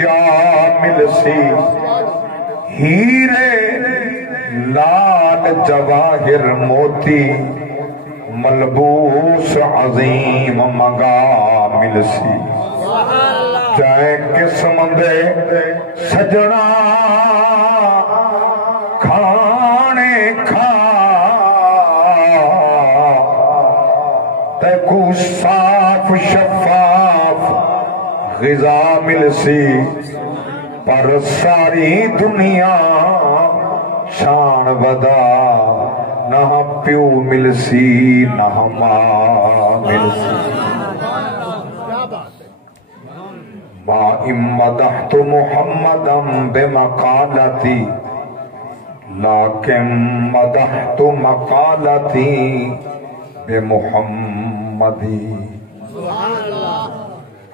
کیا ملسی ہیرے لال جواہر موتی ملبوس عظیم منگا ملسی جائے قسم دے سجنا کھانے کھا تے کو صاف شفاف غذا ملسی پر ساری دنیا شان ودا نہ پیو ملسی نہ ماں ملسی ما امدحت محمدا بمقالتی لیکن مدحت مقالتی بمحمدی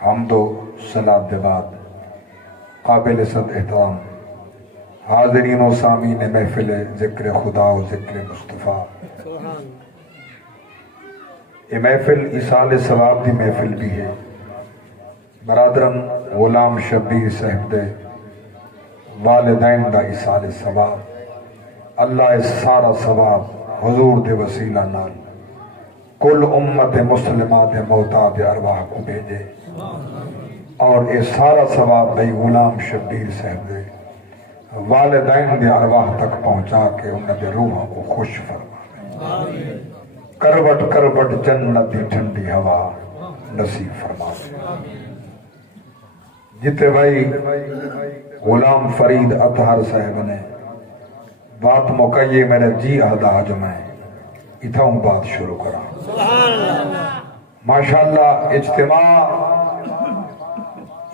حمد و صلاة دے بعد قابل صد احترام حاضرین و سامعین محفل ذکر خدا و ذکر مصطفیٰ، یہ محفل ایصال ثواب دی محفل بھی ہے۔ برادرم غلام شبیر صاحب دے والدین دا ایصال ثواب، اللہ اس سارا ثواب حضور دے وسیلہ نال کل امت مسلمات محتاج ارواح کو بھیجے، اور یہ سارا ثواب بھائی غلام شبیر صاحب دے والدین دے ارواح تک پہنچا کے انہوں دے روحوں کو خوش فرما دے، کروٹ کروٹ جنت دی ٹھنڈی ہوا نصیب فرما دے۔ جتے بھائی غلام فرید اطہر صاحب نے بات مکئی میرے جی اہدا جو میں اتھاؤں بات شروع کرا۔ ماشاءاللہ اجتماع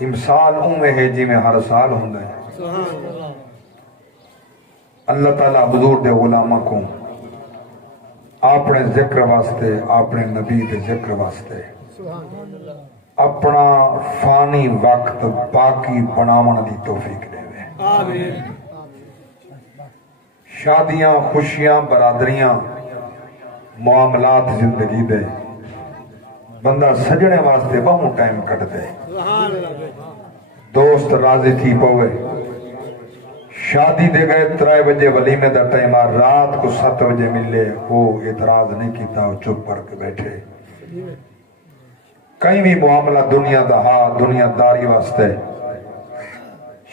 امسال میں ہے جی میں ہر سال ہوں گے۔ اللہ تعالیٰ حضور دے غلامہ کو اپنے ذکر واسطے، اپنے نبی دے ذکر واسطے اپنا فانی وقت باقی بناون دی توفیق دے وے۔ شادیاں، خوشیاں، برادریاں، معاملات زندگی دے بندہ سجنے واسطے بہت ٹائم کٹ دے، دوست راضی تھی پوے، شادی دے گئے 3 بجے ولیمے دا ٹائم رات کو 7 بجے ملے، وہ اعتراض نہیں کیتا، وہ چپ کر کے بیٹھے۔ کہیں بھی معاملہ دنیا دا ہاں دنیا داری واسطے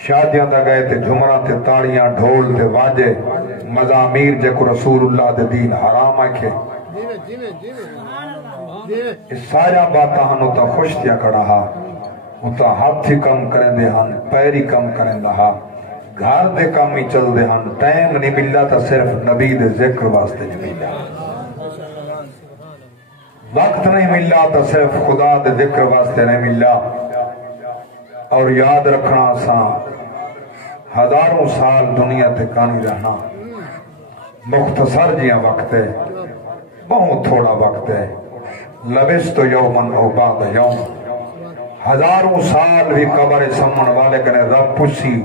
شادیاں دا گئے تے جھمرہ تے تاڑیاں ڈھول تے واجے مزامیر جے کو رسول اللہ دے دین حرام آکھے، اس سارا باتاں ہنو تا خوش تیا کڑا ہا، ہوتا ہاتھ ہی کم کریں دے ہن، پیری کم کریں دا ہا، گھر دے کم ہی چل دے ہن، ٹائم نہیں ملا تا صرف نبی دے ذکر واسطے نہیں ملا، وقت نہیں ملا تا صرف خدا دے ذکر واسطے نہیں ملا۔ اور یاد رکھنا آسان، ہزاروں سال دنیا تے کانی رہنا مختصر جیاں وقت ہے، بہت تھوڑا وقت ہے۔ لبست یومن او بعد یوم، ہزاروں سال بھی قبر سمن والے کنے رب پوچھی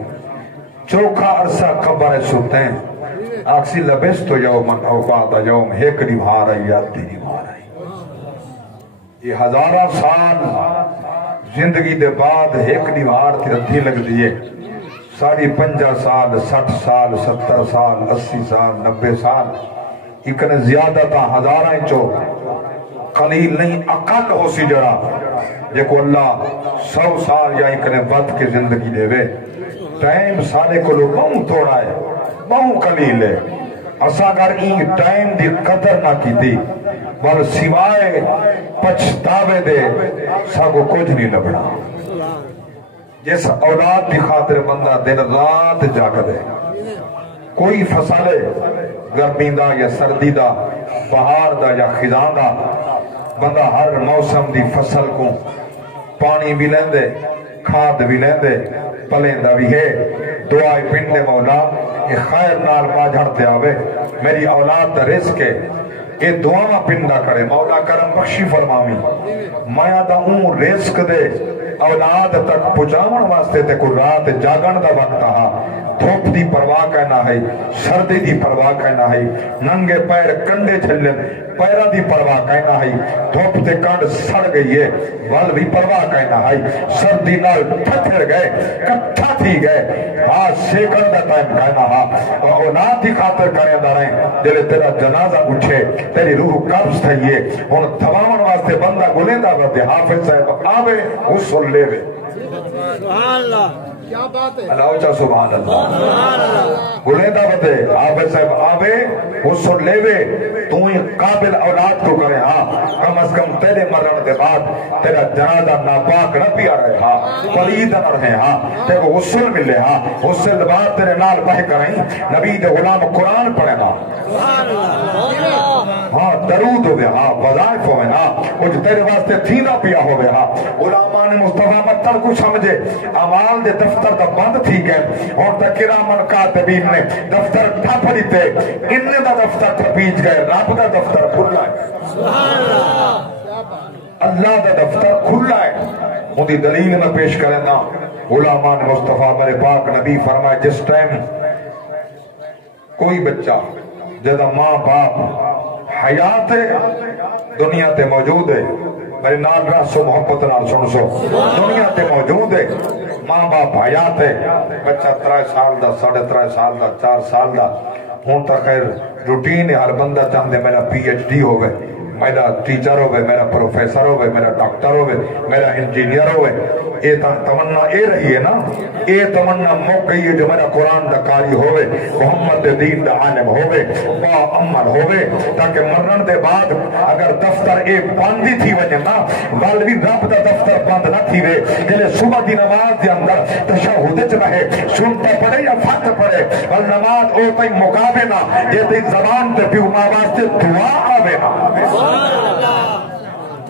چوکھا عرصہ قبر سوتے ہیں، آکسی لبست یومن او بعد یوم، ایک نبھا رہی یاد دی نبھا رہی۔ یہ ہزارہ سال زندگی دے بعد ایک نبھار تھی ردھی لگ دیئے، ساری 50 سال 60 سال 70 سال 80 سال 90 سال، اکنے زیادہ تا ہزارہ چو قلیل نہیں اقل ہو سی جڑا جے کو اللہ 100 سال یا اکنے بد کے زندگی دے وے، ٹائم سارے کو لوگ بہت تھوڑا ہے، بہت قلیل ہے۔ اسا اگر این ٹائم دی قدر نہ کی دی بل سوائے پچھتاوے دے ساگو کچھ نہیں لبنا۔ جس اولاد دی خاطر بندہ دن رات جاگ دے، کوئی فصل گرمی دا یا سردی دا، بہار دا یا خزاں دا، بندہ ہر موسم دی فصل کو پانی بھی لیں دے، کھاد بھی لیں دے، پلیں دا بھی ہے، دعائی پنڈے مولا یہ خیر نال باجھڑتے آوے، میری اولاد دا رزق ہے، یہ دعا پنڈا کرے، مولا کرم بخشی فرماوی، مایا دا رزق دے، اولاد تک پہنچاون واسطے تے کوئی رات جاگن دا وقت آ دھوپ دی پرواہ کہنا ہے سردی دی پرواہ کہنا ہے ننگے پیر کنڈے چھلن پیرہ دی پرواہ کہنا ہے دھوپ تے کنڈ سڑ گئی ہے ول بھی پرواہ کہنا ہے سردی نال ٹھٹر گئے کٹھا تھی گئے ہاں سیکن دا ٹائم کہنا ہے اولاد دی خاطر کریں دا رہے جلے تیرا جنازہ اٹھے تیری روح قبض تھئیے ہن تھواون واسطے بندہ گلیندہ ودے حافظ صاحب آوے غسل لے وے سبحان اللہ کیا بات ہے اللہ اچھا سبحان اللہ گلیندہ ودے حافظ صاحب آوے غسل لے وے تو ہی قابل اولاد کو کرے ہاں کم از کم تیرے مرن دے بعد تیرا جنازہ ناپاک نہ پیا رہے ہاں پلید نہ رہے ہاں تیرے کو غسل ملے ہاں غسل بعد تیرے نال بہ کریں نبی دے غلام قرآن پڑھے نا ہاں درود ہوئے ہاں وظائف ہوئے ہاں کچھ تیرے واسطے تھینا پیا ہوئے ہاں غلامان مصطفیٰ مطلب کو سمجھے اعمال دے دفتر دا بند تھی گئے اور تا کرامن کاتبین نے دفتر ٹھپ دیتے انہیں دا دفتر ٹھپیج گئے رب دا دفتر کھلا ہے سبحان اللہ اللہ دا دفتر کھلا ہے ان دی دلیل میں پیش کریں نا غلامان مصطفیٰ میرے پاک نبی فرمائے جس ٹائم کوئی بچہ جدا ماں باپ حیات ہے دنیا تے موجود ہے میرے نام راسو محبت نال سن سو دنیا تے موجود ہے ماں باپ حیات ہے بچہ 3 سال دا 3.5 سال دا 4 سال دا ہون تا خیر روٹین ہے ہر بندہ چاہتے میرا پی ایچ ڈی ہوئے میرا ٹیچر ہوئے میرا پروفیسر ہوئے میرا ڈاکٹر ہوئے میرا انجینئر ہوئے اے تمنا اے رہی ہے نا اے تمنا موقع گئی ہے جو میرا قرآن دا قاری ہوئے محمد دین دا عالم ہوئے با عمل ہوئے تاکہ مرن دے بعد اگر دفتر اے باندی تھی وجہ نا والوی رب دا دفتر باند نہ تھی وے جلے صبح دی نماز دے اندر تشہدت رہے سنتا پڑے یا فت پڑے اور نماز او تائی مقابے نا یہ تی زبان تے پیو ماں واسطے دعا آوے نا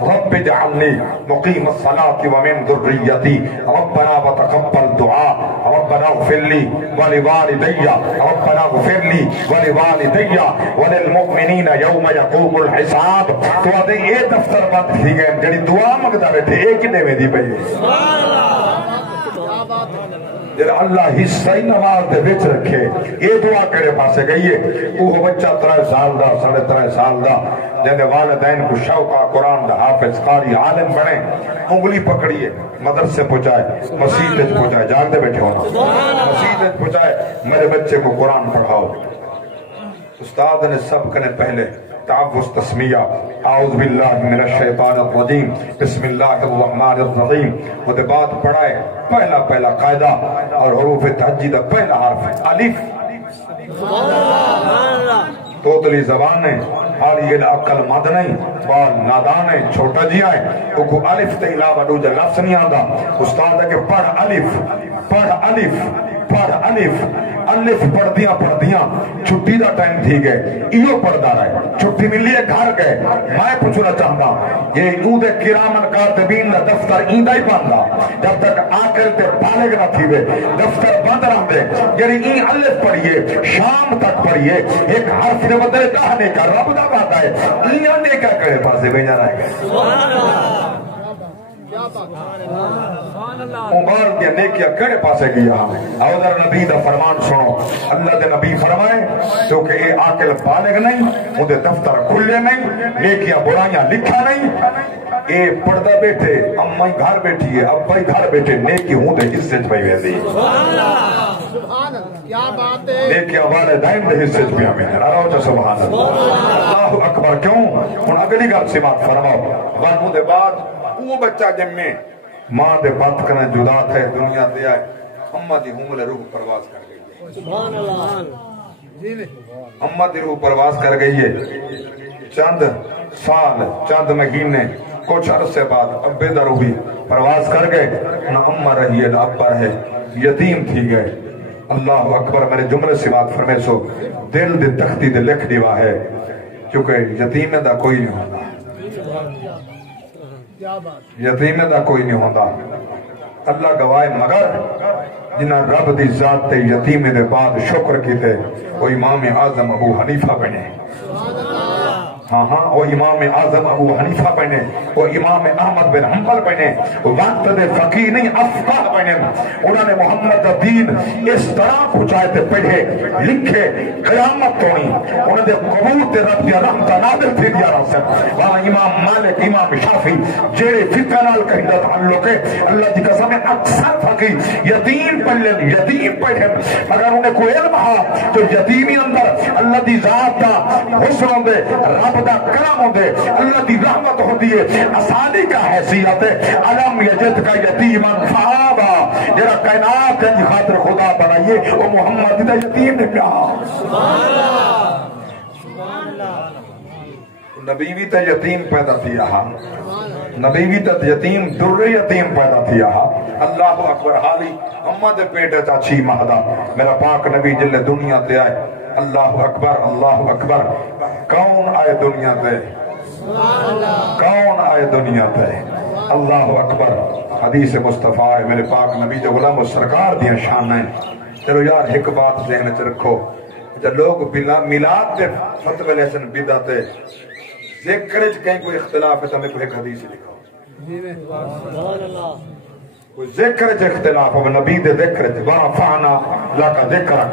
رب اجعلنی مقیم الصلاة ومن ذریتی ربنا وتقبل دعا ربنا اغفر لی ولوالدی ربنا اغفر لی ولوالدی وللمؤمنین یوم یقوم الحساب تو آدھے یہ دفتر بند تھی گئے جڑی دعا مگدہ بیٹھے ایک نے میں دی پہی جب اللہ حصہ نماز دے وچ رکھے یہ دعا کرے پاسے گئیے وہ بچہ 3 سال دا 3.5 سال دا جن والدین کو شوقہ قرآن دا حافظ قاری عالم بنے انگلی پکڑیے مدرسے پہنچائے مسجد پہنچائے جان دے بیٹھے ہونا مسجد پہنچائے میرے بچے کو قرآن پڑھاؤ استاد نے سب کنے پہلے تعوذ تسمیہ اعوذ باللہ من الشیطان الرجیم بسم اللہ الرحمن الرحیم وہ دے بعد پڑھائے پہلا قاعدہ اور حروف تہجید پہلا حرف الف توتلی زبان ہے حالی یہ عقل مند نہیں بال نادان ہے چھوٹا جی آئے تو کو الف تے علاوہ دو جا لفظ نہیں آندا استاد ہے کہ پڑھ الف الف پڑھ دیاں چھٹی دا ٹائم تھی گئے ایو پڑھ دا رہے چھٹی ملیے گھر گئے میں پوچھنا چاہتا یہ عود کرامن کاتبین دا دفتر ایندہ ہی باندھا جب تک آکل تے بالغ نہ تھی وے دفتر بند رہا دے یعنی این الف پڑھئے شام تک پڑھئے ایک حرف نے بدلے دہنے کا رب دا بات آئے این اندے کیا کرے پاسے بھیجا رہے گئے سبحان اللہ عمر دیا نیکیا کڑے پاسے گیا اوزر نبی دا فرمان سنو اللہ دے نبی فرمائے جو کہ اے آکل بالغ نہیں مجھے دفتر کھلے نہیں نیکیا برائیاں لکھا نہیں اے پردہ بیٹھے امائی گھر بیٹھی ہے ابائی گھر بیٹھے نیکی ہوں دے حصے چھ بھائی ویدی سبحان اللہ کیا بات ہے نیکیا والدین دے حصے چھ بھی ہمیں راو چا سبحان اللہ اکبر کیوں ان اگلی گل سے بات فرماؤ بانوں دے بعد وہ بچہ جن میں ماں دے بات کرنا جدا تھے دنیا دے آئے اممہ دی حمل روح پرواز کر گئی ہے سبحان اللہ اممہ دی روح پرواز کر گئی ہے چند سال چند مہینے کچھ عرصے بعد ابے دا روح بھی پرواز کر گئے نہ اممہ رہی ہے نہ ابا رہے یتیم تھی گئے اللہ اکبر میرے جملے سے بات فرمے سو دل دے تختی دے لکھ دیوا ہے کیونکہ یتیم دا کوئی نہیں ہوتا یتیم دا کوئی نہیں ہوتا اللہ گواہ مگر جنہ رب دی ذات تے یتیم دے بعد شکر کیتے وہ امام اعظم ابو حنیفہ بنے ہاں ہاں وہ امام اعظم ابو حنیفہ بنے، وہ امام احمد بن حنبل بنے، وقت دے فقیہ نہیں افقہ بنے، انہوں نے محمد دین اس طرح پہنچائے تے پڑھے لکھے قیامت ہونی، انہوں نے قبول تے رب دیا رحمت نادر تھی دیا رہا سب۔ وہاں امام مالک امام شافی جیڑے فقہ نال کہندہ تعلق ہے، اللہ جی قسم ہے اکثر فقیہ یتیم پڑھن یتیم پڑھن، اگر انہیں کوئی علم ہا تو یتیمی اندر اللہ دی ذات دا حسن ہوندے، رب دا کرم ہوندے، اللہ دی رحمت ہوندی ہے، اسانی کا حیثیت ہے علم یجد کا یتیمن فآبا، جرا کائنات کے خاطر خدا بنائیے وہ محمد دا یتیم نے کہا نبی بھی تا یتیم پیدا تھیا ہا، نبی بھی تا یتیم در یتیم پیدا تھیا ہا۔ اللہ اکبر حالی امت پیٹے تا چھی مہدا میرا پاک نبی جلے دنیا تے آئے، اللہ اکبر اللہ اکبر۔ کون آئے دنیا تے؟ کون آئے دنیا تے؟ اللہ اکبر۔ حدیث مصطفیٰ ہے میرے پاک نبی جو غلام و سرکار دیا شان ہیں۔ چلو یار ایک بات ذہن چ رکھو، جب لوگ میلاد دے فتوے لیسن بدعت ذکر کہیں کوئی اختلاف ہے تو ہمیں کوئی ایک حدیث لکھو، کوئی ذکر چ اختلاف ہو نبی دے ذکر چ ورفعنا لک ذکرک،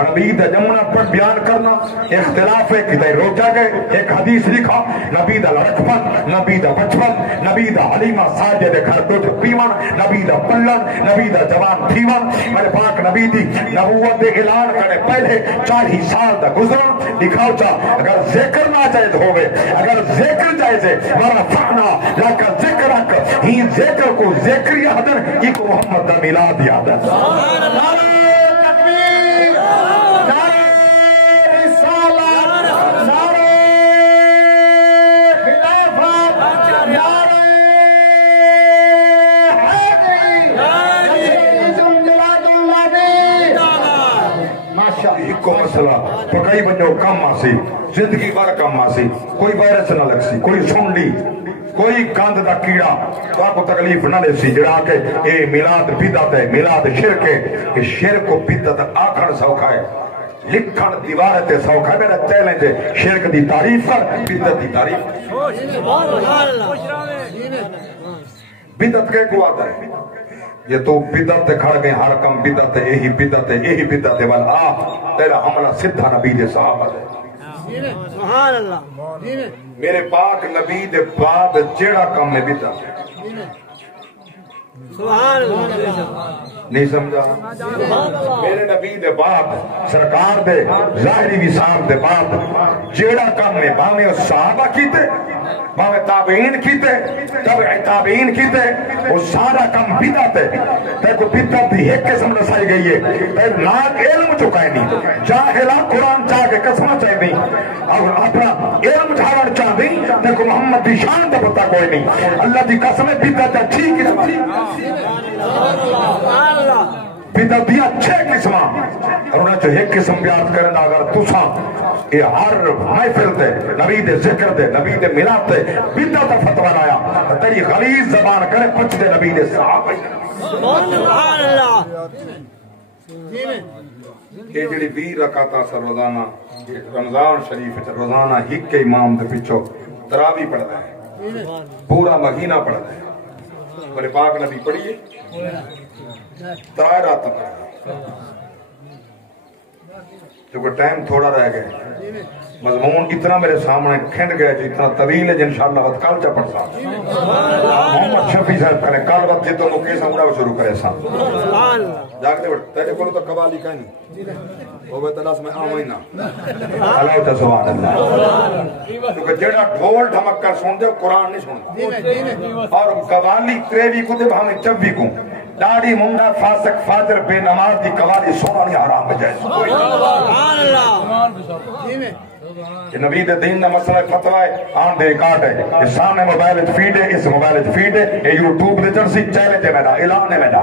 نبی دے جمنا پر بیان کرنا اختلاف ہے کہ روجا گئے ایک حدیث لکھا نبی دا لڑکپن، نبی دا بچپن، نبی دا حلیمہ ساجے دے گھر دودھ پیون، نبی دا پلن، نبی دا جوان تھیون، میرے پاک نبی دی نبوت دے اعلان کرنے پہلے 40 سال دا گزرن دکھاؤ چا اگر ذکر نہ جائز ہوئے، اگر ذکر جائز ہے ورفعنا لک ذکرک، ہی ذکر کو ذکر یاد ایک محمد دا میلاد یاد ہے۔ نعرہ تکبیر، نعرہ رسالت، نعرہ خلافت، نعرہ حیدری، عزم جلال النبی۔ ماشاءاللہ ایک کو مسئلہ پکائی بنجو کم آسی، زندگی بار کم آسی، کوئی وائرس نہ لگ سی، کوئی سنڈی، کوئی گاند دا کیڑا تو آپ کو تکلیف نہ لے سی، جڑا کہ اے میلاد بدعت ہے، میلاد شرک ہے، کہ شرک کو بدعت آکھن سوکھا ہے، لکھن دیوار تے سوکھا ہے۔ میرا چیلنج ہے شرک دی تعریف کر، بدعت دی تعریف بدعت کے کو آتا ہے یہ تو بدعت کھڑ گئے ہر کم بدعت ہے، یہی بدعت ہے، یہی بدعت ہے، والا آ تیرا حملہ سدھا نبی دے صحابہ ہے۔ سبحان اللہ، میرے پاک نبی دے بعد جیڑا کم میں بدعت ہے، سبحان اللہ، نہیں سمجھا؟ میرے نبی دے بعد سرکار دے ظاہری وصال دے بعد جیڑا کم میں باویں صحابہ کیتے، باویں تابعین کیتے، تابعین کیتے، وہ سارا کم بدعت ہے۔ تے کو بدعت دی ایک قسم رسائی گئی ہے، تے ناک علم چکائے نہیں، جاہلا قرآن چاہ کے قسم چاہے نہیں، اور اپنا علم جھاڑ چاہ نہیں، تے کو محمد دی شان دا پتہ کوئی نہیں۔ اللہ دی قسم بدعت اچھی قسم بدعت دی اچھے قسم اور انہیں جو ایک قسم بیان کرنا اگر تساں یہ ہر محفل دے نبی دے ذکر دے نبی دے میلاد دے بدعت دا فتویٰ لایا تیری غلیظ زبان کرے پچ دے نبی دے صحابہ۔ سبحان اللہ۔ یہ جڑی 20 رکعتاں سر روزانہ رمضان شریف روزانہ ہک کے امام دے پچھو تراویح پڑھتا ہے، پورا مہینہ پڑھتا ہے۔ میرے پاک نبی پڑھیے ترائے رات پڑھا، کیونکہ ٹائم تھوڑا رہ گئے، مضمون اتنا میرے سامنے کھنڈ گیا جو اتنا طویل ہے جن انشاءاللہ وقت کل چا پڑھ سا محمد شفیع صاحب کریں کل وقت جتوں کو کیسا مڑا شروع کرے سا جاگتے وقت تیرے کو تو قوالی کا نہیں وہ بے تلاس میں آمائی نا اللہ تا سبحان اللہ، کیونکہ جڑا ڈھول ڈھمک کر سن دے قرآن نہیں سنتا، اور قوالی تریوی کو دے بھانے چوی کو داڑی منڈا فاسق فاجر بے نماز دی قوالی سونا نہیں حرام بجائے۔ سبحان اللہ۔ کہ نبی دے دین دا مسئلہ فتوہ ہے آن دے ریکارڈ ہے، اس سامنے موبائل فیڈ ہے، اس موبائل فیڈ ہے، یہ یوٹیوب دے چرسی چیلنج ہے میرا اعلان ہے میرا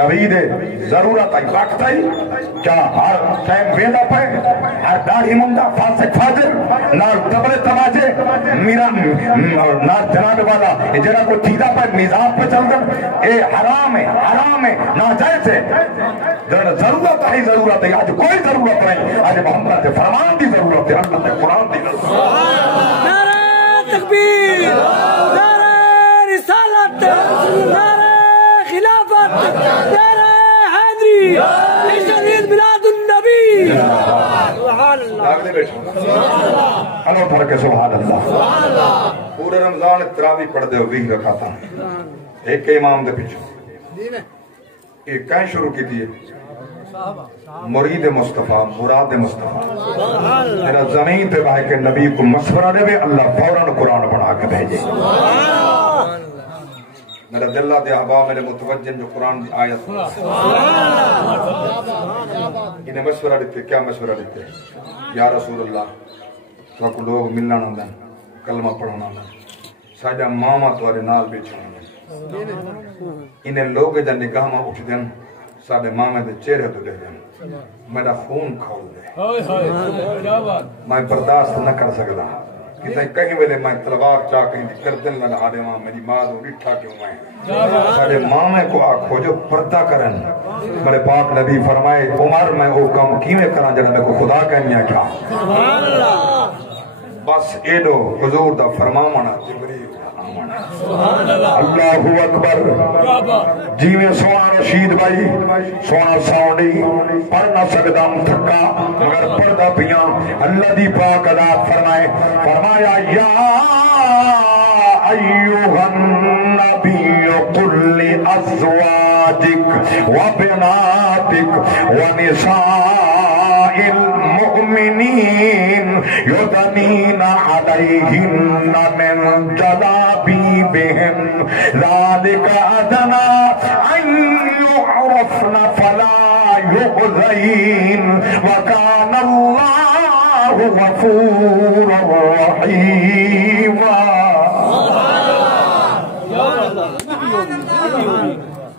نبی دے ضرورت ہے وقت ہے کیا ہر ٹائم ویلا پہ ہر داڑھی منڈا فاسق فاجر نال دبلے تماجے میرا جناب والا جڑا کو تھیدا پر نظام پہ چل دن اے حرام ہے ناجائز ہے. جڑا ضرورت ہے ضرورت ہے آج کوئی ضرورت نہیں. آج محمد کے فرمان کی ضرورت ہے, اللہ کے قرآن کی ضرورت ہے. نعرہ تکبیر, نعرہ رسالت, نعرہ خلافت, نعرہ حیدری, شہید میلاد النبی. سبحان اللہ. اللہ اٹھا کے سبحان اللہ. پورے رمضان تراوی پڑھ دے 20 رکعتاں ایک امام دے پیچھے. ایک کہیں شروع کی دیئے مرید مصطفیٰ, مراد مصطفیٰ. میرا زمین تے بھائی کے نبی کو مشورہ دے, اللہ فوراً قرآن بنا کے بھیجے. میرا دلہ دے احباب میرے متوجن جو قرآن دی آیت انہیں مشورہ دیتے. کیا مشورہ دیتے؟ یا رسول اللہ تو کو لوگ ملنا نہ دیں, کلمہ پڑھنا نہ, ساجہ ماما توارے نال بیچھنا نہ. انہیں لوگ جن نگاہ میں اٹھ دیں ساڑھے مامے دے چہرے تو دے دیں, میرا خون کھول دے. میں برداشت نہ کر سکتا کہ کہیں ویلے میں تلوار چاہ کہیں کردن لگا آدھے ماں میری ماں دو ریٹھا کیوں میں. ساڑھے مامے کو آکھو جو پردہ کرن. میرے پاک نبی فرمائے عمر میں وہ کام کیویں کرا جنہ میں کو خدا کہنیا کیا. بس ایڈو حضور دا فرمامنا جبریل اللہ اکبر. جی میں سونا رشید بھائی سونا ساؤنڈی پڑھ نہ سکتا ہوں تھکا مگر پڑھتا پیاں. اللہ دی پاک ذات فرمایا یا ایوہ النبی قل لازواجک وبناتک ونساء المؤمنین یدنین علیہن من جلابیبہم ذالک ادنی ان یعرفن فلا یؤذین وکان اللہ غفورا رحیما.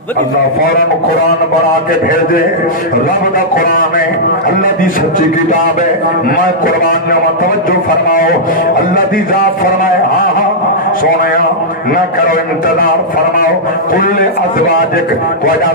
اللہ فوراً قرآن بنا کے بھیجے. رب دا قرآن ہے, اللہ دی سچی کتاب ہے. میں قرآن نے توجہ فرماؤ. اللہ دی ذات فرمائے ہاں ہاں سونیا نہ کرو انتظار. فرماؤ کل ازواجک وجہ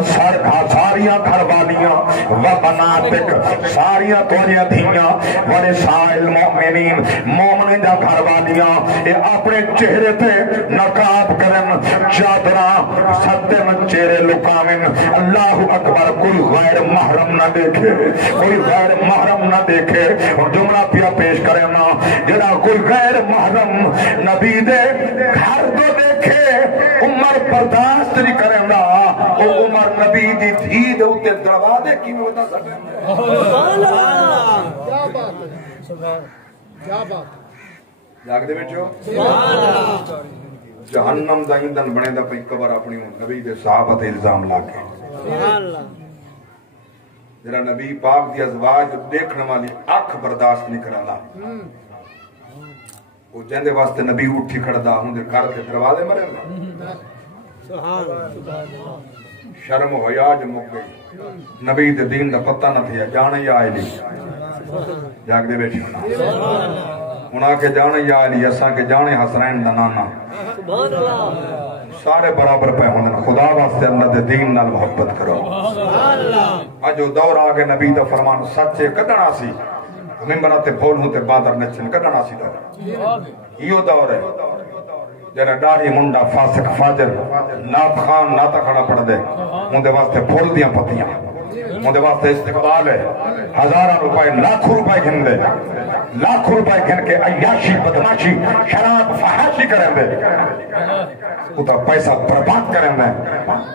ساریاں گھر والیاں و بناتک ساریاں توریاں دھیاں ونساء المؤمنین مومن دا گھر والیاں یہ اپنے چہرے تے نقاب کرن چادراں ستن چہرے لکامن. اللہ اکبر. کوئی غیر محرم نہ دیکھے, کوئی غیر محرم نہ دیکھے. اور جملہ پیا پیش کرے نا جنا کوئی غیر محرم نبی دے گھر تو دیکھے عمر برداشت نہیں کرے نا. اور عمر نبی دی دھی دے اتے دروازے کی میں بتا سکتے ہیں. کیا بات ہے, کیا بات جاگ دے بیٹھو. جہنم دا ایندھن بنے دا پئی قبر اپنی نبی دے صحابہ تے الزام لا کے. جڑا نبی پاک دی ازواج دیکھنے والی اکھ برداشت نہیں کراندا وہ جندے واسطے نبی اٹھی کھڑدا ہوں دے گھر کے دروازے مرے. سبحان اللہ. شرم و حیا جو مک گئی. نبی دے دین دا پتہ نہ تھیا جانے یا علی. جاگ دے بیٹھو انہاں کے جانے یا علی اساں کے جانے حسنین دا نانا سارے برابر پہ ہوندے. خدا واسطے اللہ دے دین نال محبت کرو. اج او دور آ کے نبی دا فرمان سچے کڈنا سی ممبراں تے بول ہوں تے بادر نچن کڈنا سی. دور ایو دور ہے جڑا ڈاڑھی منڈا فاسق فاجر نات خان ناتا کھڑا پڑھ دے اون دے واسطے پھول دیاں پتیاں اون دے واسطے استقبال ہے. ہزاراں روپے لاکھوں روپے گھن دے لاکھوں روپے گھن کے عیاشی بدماشی شراب فحاشی کریں دے اتھا پیسہ برباد کریں دے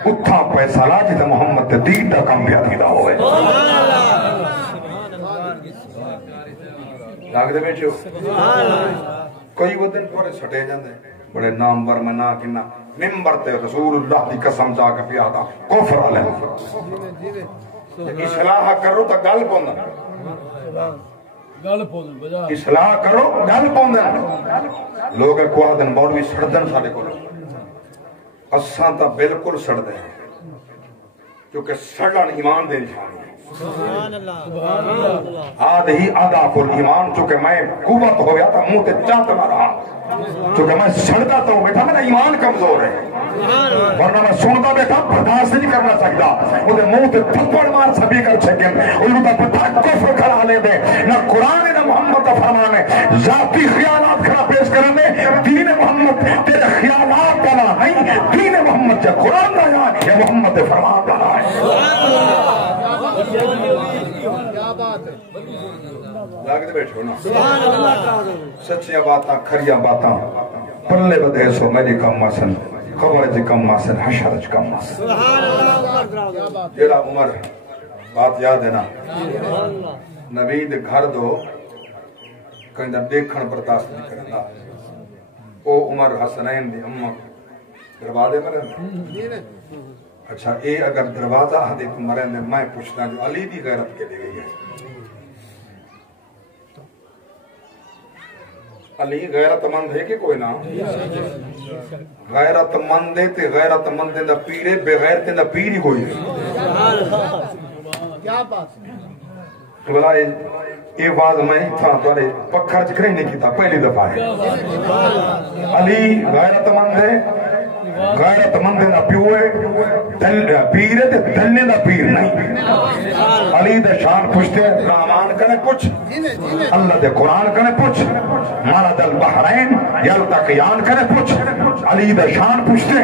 اتھا پیسہ لا جیتا محمد تے دین دا کم پیا دیدہ ہوئے. لاگ دے بیچو کوئی ودن پورے سٹے جاندے بڑے نام بر میں نہ کنا ممبر تے رسول اللہ دی قسم جا کے پیا دا کفر علیہ. اصلاح کرو تا گل پوندا اصلاح کرو گل پوندا. لوگ کو آدن مولوی سڑدن ساڈے کول اساں تا بالکل سڑدے کیونکہ سڑن ایمان دے نشانی. آدھ ہی اضعف الایمان، چونکہ میں قوت ہو گیا تھا منہ تے چاٹ مارا، چونکہ میں سڑتا تو بیٹھا میرا ایمان کمزور ہے، ورنہ میں سنتا بیٹھا برداشت نہیں کرنا سکتا، وہ منہ تے تھپڑ مار سبھی کر سکیں، انہوں کا پتہ کفر کھڑا لے دے، نہ قرآن نہ محمد کا فرمان ہے، ذاتی خیالات کھڑا پیش کرنے، دین محمد تیرے خیالات کا نہیں، دین محمد سے قرآن کا ہے یا محمد کے فرمان کا ہے۔ کیا بات ہے، لاگتے بیٹھو نا، سچیاں باتاں کھریاں باتاں پلے بدے سو میری کم ماسن، خبر جی کم ماسن، حشر جی کم ماسن۔ جیڑا عمر بات یاد ہے نا، نبی دے گھر دو کہیں دا دیکھن برداشت نہیں کرنا، او عمر حسنین دی امہ دروازے مرے، اچھا اے اگر دروازہ حدیث مرے میں پوچھتا جو علی دی غیرت کے لے گئی ہے، علی غیرت مند ہے کہ کوئی نہ؟ غیرت مند ہے تے غیرت مند ہے دا پیرے، بے غیرت ہے دا پیر ہی کوئی نہیں۔ کیا بات ہے، تو بلا یہ واضح میں تھا تو علی پکھر چکرے نہیں کی تھا پہلی دفعہ ہے، علی غیرت مند ہے، غیرت مند دا پیوے پیر ہے تے دلنے دا پیر نہیں، علی دے شان پوچھتے رامان کنے پوچھ، اللہ دے قرآن کنے پوچھ، مرد البحرین یلتقیان کنے پوچھ، علی دے شان پوچھتے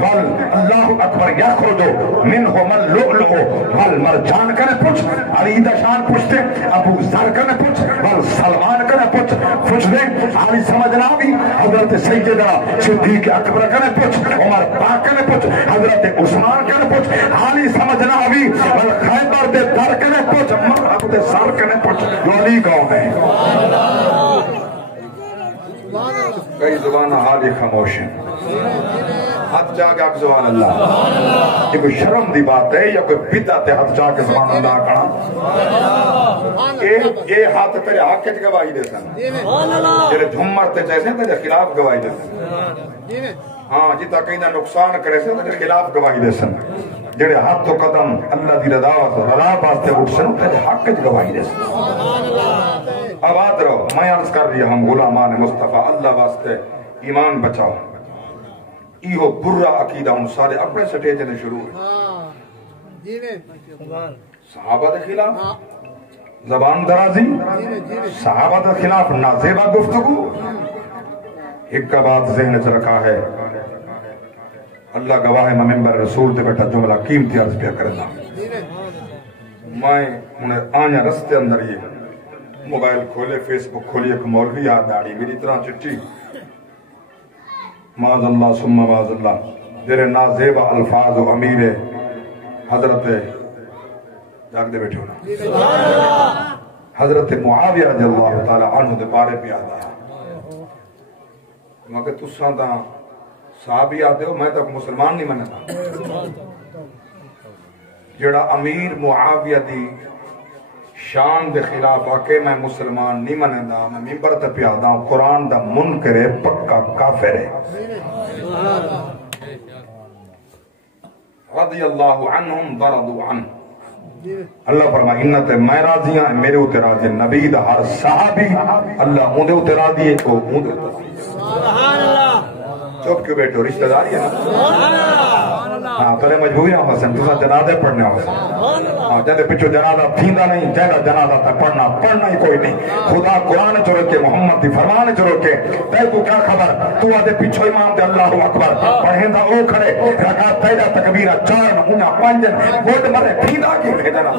بل اللہ اکبر یخرجو منہم اللؤلؤ والمرجان کنے پوچھ، علی دے شان پوچھتے ابو ذر کنے پوچھ، بل سلمان کنے پوچھ دے، علی سمجھنا بھی حضرت سیدہ صدیق اکبر کنے پوچھ، عمر پاک کنے پوچھ، حضرت عثمان کنے پوچھ، علی سمجھنا بھی بل خیبر دے در کنے پوچھ، مرحب دے سر کنے پوچھ، جو علی کون ہے؟ کئی زبان حالی خاموش ہیں، ہاتھ جا کے آپ زبان اللہ، یہ کوئی شرم دی بات ہے یا کوئی بدعت ہے ہاتھ جا کے زبان اللہ کرنا؟ اے ہاتھ تیرے حق کے گواہی دے سن، جیرے جھمر تے جیسے تیرے خلاف گواہی دے سن، ہاں جتا کہیں نہ نقصان کرے سے تیرے خلاف گواہی دے سن، جیرے ہاتھ و قدم اللہ دی رضا واسطے اٹھ سن تیرے حق کے گواہی دے سن۔ آباد رہو، میں عرض کر دیا ہم غلامان مصطفیٰ اللہ واسطے ایمان بچاؤ، ایہو برا عقیدہ ان سارے اپنے سٹیج نے شروع ہے، صحابہ دے خلاف زبان درازی، صحابہ دے خلاف نازیبہ گفتگو، ایک کا بات ذہن چ رکھا ہے، اللہ گواہ میں ممبر رسول تے بیٹھا جملہ قیمتی عرض پیا کرنا، میں انہیں آنیا رستے اندر یہ موبائل کھولے فیس بک کھولی ایک مولوی یاد آڑی میری طرح چٹھی معاذ اللہ ثم معاذ اللہ جیرے نازیبہ الفاظ و امیر حضرت جاگ دے بیٹھے ہونا حضرت معاویہ رضی اللہ تعالیٰ عنہ دے بارے پہ آتا ہے، مگر تساں دا صحابی آتے ہو، میں تک مسلمان نہیں منتا، جڑا امیر معاویہ دی شان دے خلاف آکے میں مسلمان نہیں منندا، میں ممبر تے پیادا ہوں، قرآن دا منکر ہے، پکا کافر ہے، رضی اللہ عنہم ورضوا عنہ، اللہ فرمائے انت میں راضی ہیں میرے اوتے راضی، نبی دا ہر صحابی اللہ اون دے اوتے راضی ہے کو اون دے اوتے راضی ہے، سبحان اللہ، چوپ کیوں بیٹھو رشتہ داری ہے نا، ہاں تلے مجبوری نہ ہو سن تسا جنازے پڑھنے ہو سن، ہاں جہدے پچھو جنازہ تھیندا نہیں، جہدا جنازہ تک پڑھنا ہی کوئی نہیں، خدا قرآن چ رکھے محمد دی فرمان چ رکھے، تے تو کیا خبر تو آدھے پچھو امام دے اللہ اکبر پڑھیندا او کھڑے رکعت پہلا تکبیرہ 4 انہاں 5 گڈ مرے تھیندا کی بھیجنا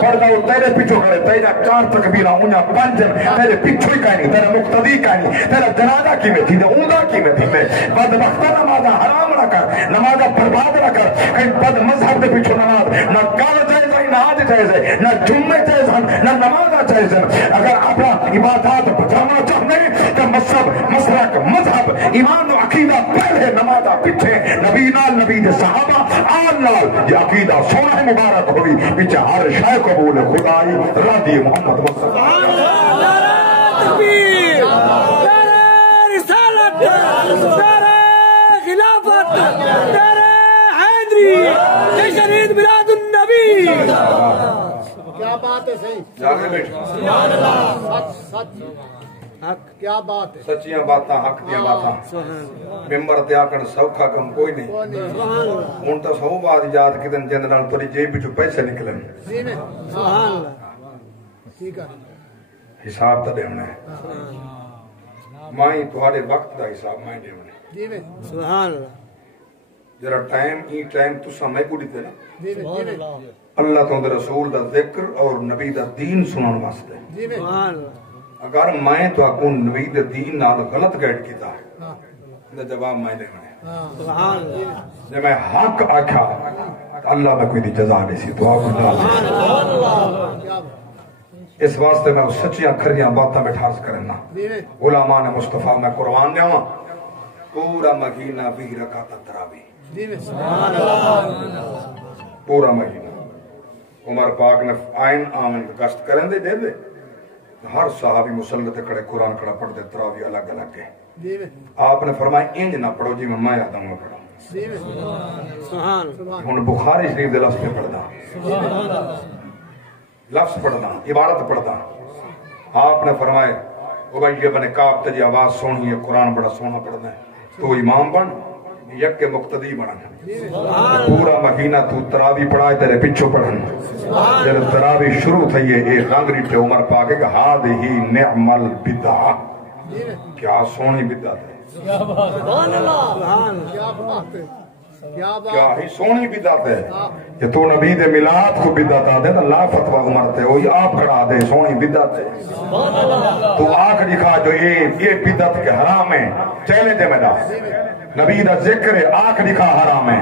پڑھدا او تیرے پچھو کھڑے تیرا 4 تکبیرہ انہاں 5 تیرے پچھو ہی کہیں تیرا مقتدی کہیں تیرا جنازہ کی میں تھیندا اوندا کی میں تھیندا بدبختہ نماز حرام نہ کر، نماز برباد نہ کر، کہیں بد مذہب دے پیچھے نماز نہ گل جائز ہے نہ آج جائز ہے نہ جمعے جائز ہیں نہ نماز جائز ہے، اگر اپنا عبادات بچانا چاہتے ہیں تو مسلک مذہب ایمان و عقیدہ پہلے نماز پیچھے، نبی نال نبی دے صحابہ آل نال یہ عقیدہ سونا مبارک ہوئی پیچھے ہر شے قبول خدائی راضی محمد مصطفیٰ تکبیر، نعرہ رسالت، نعرہ خلافت، نعرہ حیدری، جشن عید میلاد النبی کیا بات ہے صحیح جاگے بیٹھو سچ سچ حق کیا بات ہے سچیاں باتاں حق دیاں باتاں ممبر تے آکن سوکھا کم کوئی نہیں ہن تو سو بات یاد کدن جند نال تیری جیب وچوں پیسے نکلن جی میں سبحان اللہ ٹھیک ہے حساب تے دینا ہے مائی تہاڈے وقت دا حساب مائی دینا ہے جی میں سبحان اللہ جرا ٹائم تساں میں کو دتے نا جی میں اللہ تو رسول دا ذکر اور نبی دا دین سنن واسطے جی میں سبحان اللہ اگر میں تو اکو نبی دے دین نال غلط گائیڈ کیتا ہے دا جواب میں دینا ہے سبحان اللہ جب میں حق آکھا اللہ میں کوئی دی جزا نہیں سی تو آپ اللہ اس واسطے میں سچیاں کھریاں باتاں میں ٹھاس کرنا علماء نے مصطفیٰ میں قرآن دیاں پورا مہینہ بھی رکعت تراویح پورا مہینہ عمر پاک نے آئین آمن گشت کریں دے ہر صحابی مسلط کڑے قرآن کڑا پڑھ دے تراویح الگ الگ ہے آپ نے فرمایا انج نہ پڑھو جی میں آدھا ہوں پڑھا ہن بخاری شریف دے لفظ پہ پڑھدا لفظ پڑھدا عبارت پڑھدا آپ نے فرمایا ابی بن کعب تجی آواز سونی ہے قرآن بڑا سونا پڑھنا ہے تو امام بن یک کے مقتدی بنا پورا مہینہ تو تراویح پڑھائے تیرے پیچھے پڑھن جب تراویح شروع تھی اے غنگری تے عمر پاک کہ ہذہ نعم البدع کیا سونی بدعت ہے سبحان اللہ کیا بات ہے کیا ہی سونی بدعت ہے کہ تو نبی دے میلاد کو بدعت آ دے نا لا فتوہ عمر تے وہی آپ کھڑا دے سونی بدعت ہے تو آنکھ دکھا جو یہ بدعت کے حرام ہے چیلنج ہے میرا نبی دا ذکر ہے آنکھ دکھا حرام ہے